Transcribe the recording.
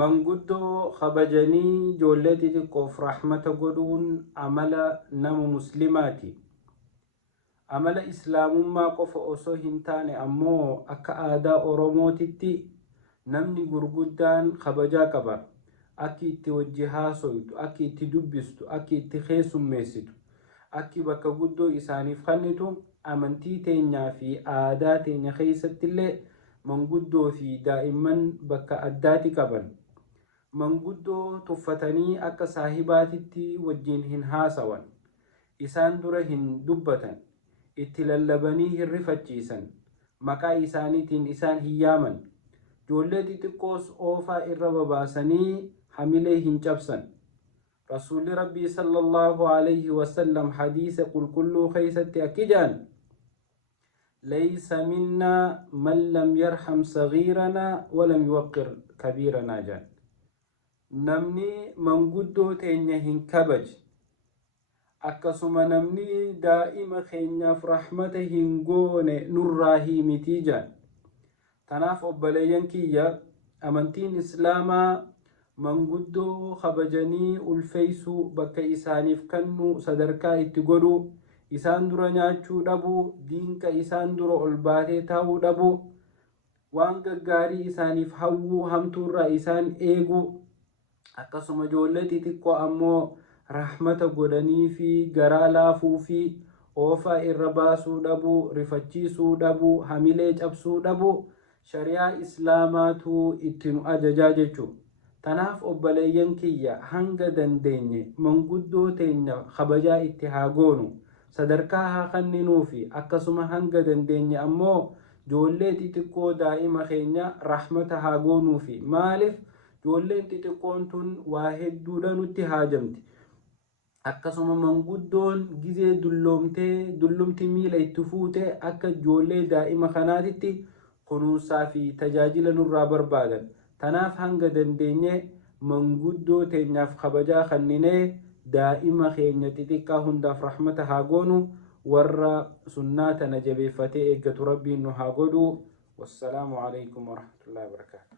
manguddoo kabajanii ijoollee xixiqqoof rahmata godhuun amala nama muslimaati. Amala islaamummaa qofa osoo hin taane ammoo akka aadaa oromootitti namni gurguddaan kabajaa qaba. Akki itti wajji haasoytu, akki itti dubbistu, akki itti keessummeessitu, akki bakka guddoo isaaniif kennitu amantii teenyaa fi aadaa teenya keessatti illee manguddoo fi daa'imman bakka addaati qaban. Manguddoo tuffatanii akka saahibaatitti wajjiin hin haasawan, isaan dura hin dubbatan, itti lallabanii hin rifachiisan, maqaa isaaniitiin isaan hin yaaman. Ijoollee xixiqqoos oofaa irra babaasanii hamilee hin cabsan. Rasuulli Rabbii sallallahu alayhi wasallam hadiisa qulqulluu keessatti akkijaan laysa minnaa man lam yarham sagiiranaa walam yuwaqqir kabiiranaa jaan. Namni manguddoo teenya hin kabaje akkasuma namni daa'ima keenyaaf rahmata hin goone nurraa himitii jaan. Tanaaf obboleeyyan kiyya amantiin islaamaa manguddoo kabajanii ulfeessuu bakka isaaniif kennu sadarkaa itti godhu isaan dura nyaachuu dhabu diinqa isaan dura ol baatee taa'uu dhabu waan gaggaarii isaaniif hawwuu hamtuurraa isaan eegu akkasuma ijoollee xixiqqoo ammoo rahmata godhanii fi garaa laafuu fi oofaa irra baasuu dhabu rifachiisuu dhabu hamilee cabsuu dhabu shari'aa islaamaatu itti nu ajajaa jechuudha. Tanaaf obboleeyyan kiyya hanga dandeenye manguddoo teenya kabajaa itti haa goonu, sadarkaa haa kenninuu fi akkasuma hanga dandeenye ammoo ijoollee xixiqqoo daa'ima keenya rahmata haa goonuu fi maaliif ijoolleen xixiqqoon tun waa hedduudha nutti haajamti. Akkasuma manguddoon gizee dullumti miila itti fuute akka ijoollee daa'ima kanaatitti kunuunsaa fi tajaajila nurraa barbaadan. Tanaaf hanga dandeenye manguddoo teenyaaf kabajaa kenninee daa'ima keenya xixiqqaa hundaaf rahmata haa goonu. Warra sunnaa tana jabeeffatee eeggatu rabbiin nu haa godhu. Wassalaamu alaykum warahmatullahi wabarakatuh.